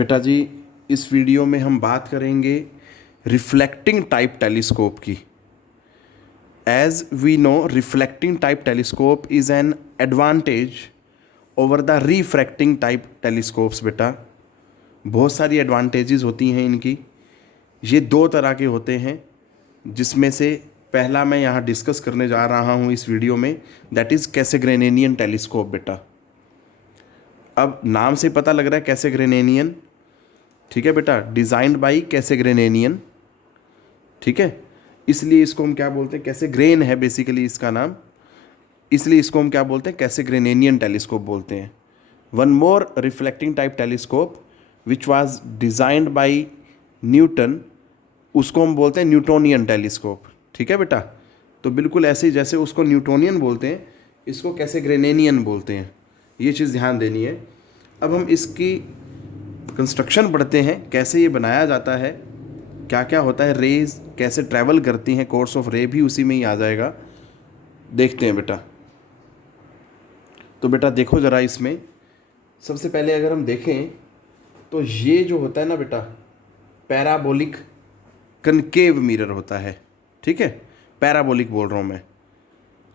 बेटा जी, इस वीडियो में हम बात करेंगे रिफ्लेक्टिंग टाइप टेलीस्कोप की। As we know, reflecting type telescope is an advantage over the refracting type telescopes. बेटा, बहुत सारी एडवांटेजेस होती हैं इनकी। ये दो तरह के होते हैं, जिसमें से पहला मैं यहाँ डिस्कस करने जा रहा हूँ इस वीडियो में, दैट इज़ कैसेग्रेनेनियन टेलीस्कोप। बेटा, अब नाम से पता लग रहा है कैसेग्रेनेनियन, ठीक है बेटा, डिज़ाइंड बाई कैसेग्रेनेनियन, ठीक है। इसलिए इसको हम क्या बोलते हैं, कैसेग्रेन है बेसिकली इसका नाम, इसलिए इसको हम क्या बोलते हैं, कैसेग्रेनेनियन टेलीस्कोप बोलते हैं। One more reflecting type telescope which was designed by Newton, उसको हम बोलते हैं न्यूटोनियन टेलीस्कोप, ठीक है बेटा। तो बिल्कुल ऐसे ही जैसे उसको न्यूटोनियन बोलते हैं, इसको कैसेग्रेनेनियन बोलते हैं। ये चीज़ ध्यान देनी है। अब हम इसकी कंस्ट्रक्शन पढ़ते हैं, कैसे ये बनाया जाता है, क्या क्या होता है, रेज कैसे ट्रैवल करती हैं, कोर्स ऑफ रे भी उसी में ही आ जाएगा। देखते हैं बेटा। तो बेटा देखो ज़रा, इसमें सबसे पहले अगर हम देखें तो ये जो होता है ना बेटा, पैराबोलिक कनकेव मिरर होता है, ठीक है। पैराबोलिक बोल रहा हूँ मैं,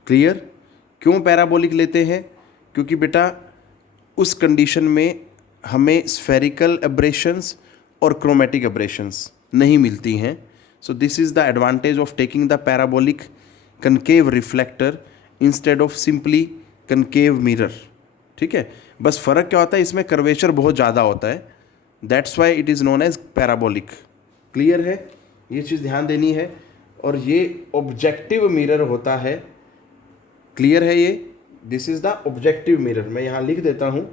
क्लियर। क्यों पैराबोलिक लेते हैं? क्योंकि बेटा उस कंडीशन में हमें स्फेरिकल एब्रेशंस और क्रोमेटिक एब्रेशंस नहीं मिलती हैं। So this is the advantage of taking the parabolic concave reflector instead of simply concave mirror, ठीक है। बस फ़र्क क्या होता है, इसमें कर्वेचर बहुत ज़्यादा होता है, that's why it is known as parabolic. Clear है, ये चीज़ ध्यान देनी है। और ये ऑब्जेक्टिव मिरर होता है, क्लियर है ये, this is the objective mirror. मैं यहाँ लिख देता हूँ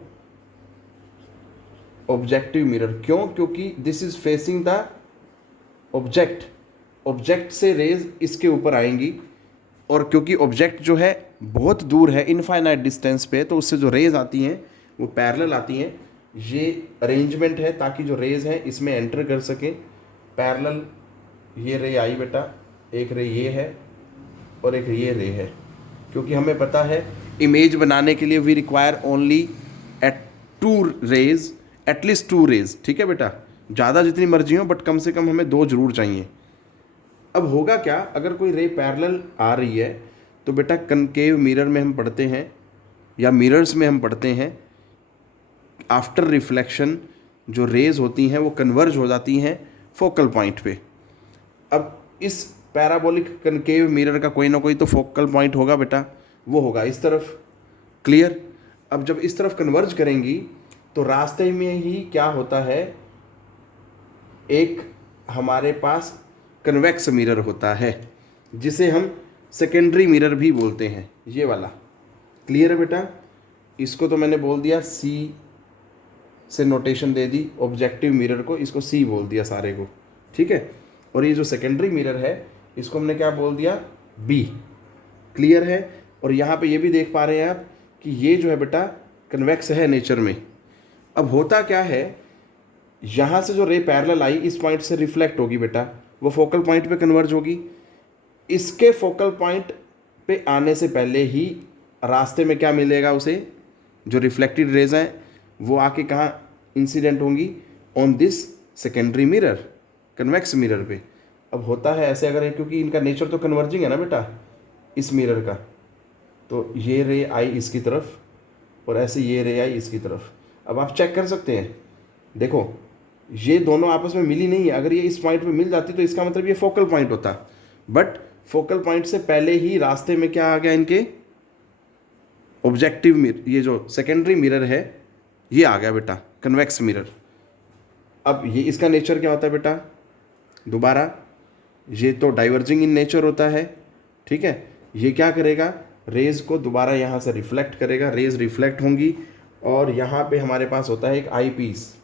ऑब्जेक्टिव मिरर। क्यों? क्योंकि this is facing the object, object से रेज इसके ऊपर आएंगी, और क्योंकि ऑब्जेक्ट जो है बहुत दूर है, इनफाइनाइट डिस्टेंस पे, तो उससे जो रेज आती हैं वो पैरेलल आती हैं। ये अरेंजमेंट है ताकि जो रेज हैं इसमें एंटर कर सकें पैरेलल। ये रे आई बेटा, एक रे ये है और एक ये रे है। क्योंकि हमें पता है इमेज बनाने के लिए we require only at two rays, at least two rays, ठीक है बेटा। ज़्यादा जितनी मर्जी हो, बट कम से कम हमें दो जरूर चाहिए। अब होगा क्या, अगर कोई रे पैरेलल आ रही है तो बेटा कनकेव मिरर में हम पढ़ते हैं, या मिरर्स में हम पढ़ते हैं, आफ्टर रिफ्लेक्शन जो रेज होती हैं वो कन्वर्ज हो जाती हैं फोकल पॉइंट पे। अब इस पैराबोलिक कनकेव मिरर का कोई ना कोई तो फोकल पॉइंट होगा बेटा, वो होगा इस तरफ, क्लियर। अब जब इस तरफ कन्वर्ज करेंगी तो रास्ते में ही क्या होता है, एक हमारे पास कन्वेक्स मिरर होता है, जिसे हम सेकेंडरी मिरर भी बोलते हैं, ये वाला। क्लियर है बेटा। इसको तो मैंने बोल दिया, सी से notation they the objective mirror को, इसको सी बोल दिया सारे को, ठीक है। और ये जो सेकेंडरी मिरर है इसको हमने क्या बोल दिया, बी। क्लियर है। और यहाँ पे ये भी देख पा रहे हैं आप कि ये जो है बेटा कन्वेक्स है नेचर में। अब होता क्या है, यहाँ से जो रे पैरेलल आई इस पॉइंट से रिफ्लेक्ट होगी बेटा, वो फोकल पॉइंट पे कन्वर्ज होगी। इसके फोकल पॉइंट पे आने से पहले ही रास्ते में क्या मिलेगा उसे, जो रिफ्लेक्टेड रेज हैं वो आके कहाँ इंसिडेंट होंगी, on this secondary mirror, convex mirror पे। अब होता है ऐसे, अगर क्योंकि इनका नेचर तो कन्वर्जिंग है ना बेटा इस मिरर का, तो ये रे आई इसकी तरफ और ऐसे ये रे आई इसकी तरफ। अब आप चेक कर सकते हैं, देखो ये दोनों आपस में मिली नहीं है। अगर ये इस पॉइंट पे मिल जाती तो इसका मतलब ये फोकल पॉइंट होता, बट फोकल पॉइंट से पहले ही रास्ते में क्या आ गया, इनके ऑब्जेक्टिव मिरर, ये जो सेकेंडरी मिरर है ये आ गया बेटा, कन्वेक्स मिरर। अब ये इसका नेचर क्या होता है बेटा, दोबारा ये तो डाइवर्जिंग इन नेचर होता है, ठीक है। ये क्या करेगा, रेज को दोबारा यहाँ से रिफ्लेक्ट करेगा, रेज रिफ्लेक्ट होंगी, और यहाँ पे हमारे पास होता है एक आई पीस।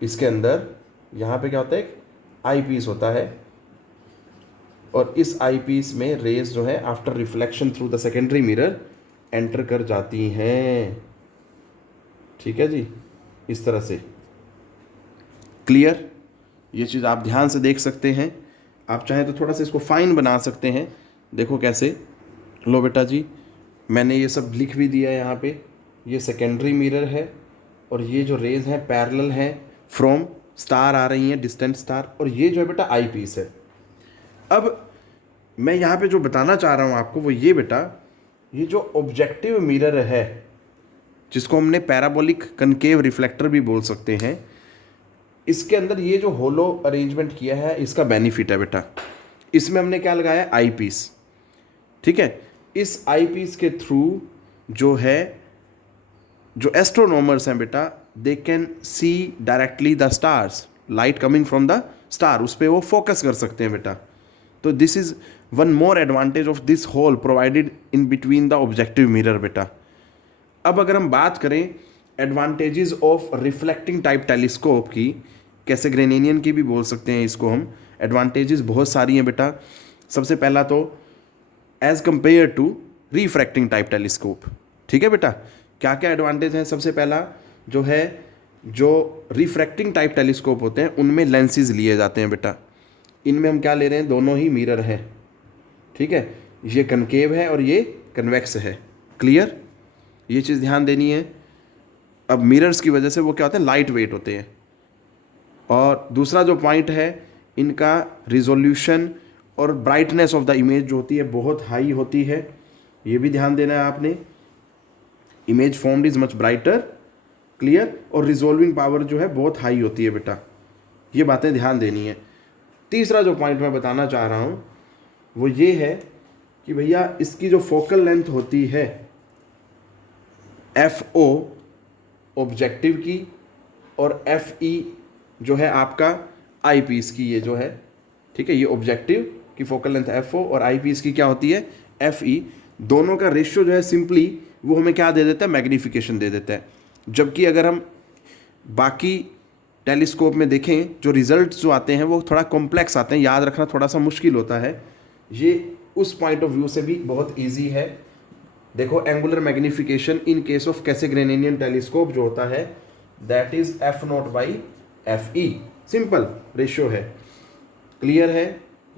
इसके अंदर यहाँ पे क्या होता है, एक आई पीस होता है, और इस आई पीस में रेज जो है after reflection through the secondary mirror enter कर जाती हैं, ठीक है जी, इस तरह से। क्लियर, ये चीज़ आप ध्यान से देख सकते हैं। आप चाहें तो थोड़ा सा इसको फाइन बना सकते हैं, देखो कैसे। लो बेटा जी, मैंने ये सब लिख भी दिया है यहाँ पे। ये सेकेंडरी मिरर है, और ये जो रेज हैं पैरेलल हैं फ्रॉम स्टार आ रही हैं, डिस्टेंट स्टार, और ये जो है बेटा आई पीस है। अब मैं यहाँ पे जो बताना चाह रहा हूँ आपको वो ये बेटा, ये जो ऑब्जेक्टिव मिरर है जिसको हमने पैराबोलिक कनकेव रिफ्लेक्टर भी बोल सकते हैं, इसके अंदर ये जो होलो अरेंजमेंट किया है इसका बेनिफिट है बेटा। इसमें हमने क्या लगाया, आई पीस, ठीक है। इस आई पीस के थ्रू जो है जो एस्ट्रोनॉमर्स हैं बेटा, they can see directly the stars, light coming from the star, उस पर वो फोकस कर सकते हैं बेटा। तो this is one more advantage of this hole provided in between the objective mirror बेटा। अब अगर हम बात करें advantages of reflecting type telescope की, कैसेग्रेनियन की भी बोल सकते हैं इसको हम, एडवांटेजेस बहुत सारी हैं बेटा। सबसे पहला तो as compare to refracting type telescope, ठीक है बेटा, क्या क्या एडवांटेज हैं। सबसे पहला जो है, जो रिफ्रैक्टिंग टाइप टेलीस्कोप होते हैं उनमें लेंसेज लिए जाते हैं बेटा। इनमें हम क्या ले रहे हैं, दोनों ही मिरर हैं, ठीक है, ये कनकेव है और ये कन्वेक्स है, क्लियर, ये चीज़ ध्यान देनी है। अब मिरर्स की वजह से वो क्या होते हैं, लाइट वेट होते हैं। और दूसरा जो पॉइंट है, इनका रिजोल्यूशन और ब्राइटनेस ऑफ द इमेज जो होती है बहुत हाई होती है, ये भी ध्यान देना है आपने। Image formed is much brighter, clear, और रिजोल्विंग पावर जो है बहुत हाई होती है बेटा, ये बातें ध्यान देनी है। तीसरा जो पॉइंट मैं बताना चाह रहा हूँ वो ये है कि भैया इसकी जो फोकल लेंथ होती है एफ ओ ऑब्जेक्टिव की, और एफ ई जो है आपका आई पीस की, ये जो है, ठीक है, ये ऑब्जेक्टिव की फोकल लेंथ एफ ओ और आई पीस की क्या होती है, एफ ई। दोनों का रेशियो जो है सिंपली वो हमें क्या दे देता है, मैग्नीफिकेशन दे देता है। जबकि अगर हम बाकी टेलीस्कोप में देखें, जो रिजल्ट्स जो आते हैं वो थोड़ा कॉम्प्लेक्स आते हैं, याद रखना थोड़ा सा मुश्किल होता है। ये उस पॉइंट ऑफ व्यू से भी बहुत ईजी है। देखो, angular magnification in case of Cassegrainian telescope जो होता है that is F naught by F E, simple ratio है, क्लियर है,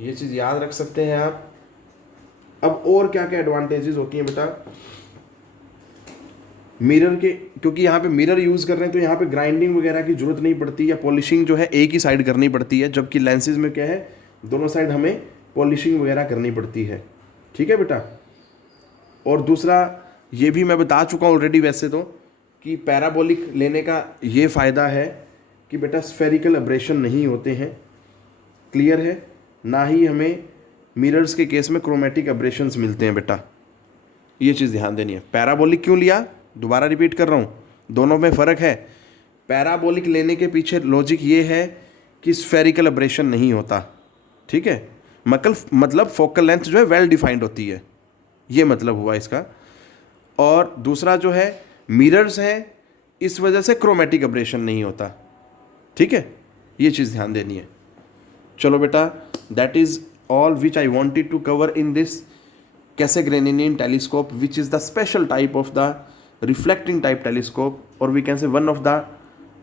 ये चीज़ याद रख सकते हैं आप। अब और क्या क्या एडवांटेजेस होती हैं बेटा मिरर के, क्योंकि यहाँ पे मिरर यूज़ कर रहे हैं तो यहाँ पे ग्राइंडिंग वगैरह की जरूरत नहीं पड़ती, या पॉलिशिंग जो है एक ही साइड करनी पड़ती है, जबकि लेंसेज में क्या है, दोनों साइड हमें पॉलिशिंग वगैरह करनी पड़ती है, ठीक है बेटा। और दूसरा ये भी मैं बता चुका हूँ ऑलरेडी वैसे तो, कि पैराबोलिक लेने का ये फ़ायदा है कि बेटा स्फेरिकल एब्रेशन नहीं होते हैं, क्लियर है, ना ही हमें मिरर्स के केस में क्रोमेटिक एब्रेशंस मिलते हैं बेटा, ये चीज़ ध्यान देनी है। पैराबोलिक क्यों लिया, दोबारा रिपीट कर रहा हूँ, दोनों में फ़र्क है। पैराबोलिक लेने के पीछे लॉजिक ये है कि स्फेरिकल एब्रेशन नहीं होता, ठीक है, मतलब फोकल लेंथ जो है वेल डिफाइंड होती है, ये मतलब हुआ इसका। और दूसरा जो है मिरर्स है, इस वजह से क्रोमेटिक एब्रेशन नहीं होता, ठीक है, ये चीज़ ध्यान देनी है। चलो बेटा, that is all which I wanted to cover in this Cassegrainian telescope, which is the special type of the reflecting type telescope, or we can say one of the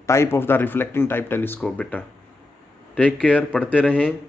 type of the reflecting type telescope बेटा। Take care, पढ़ते रहें।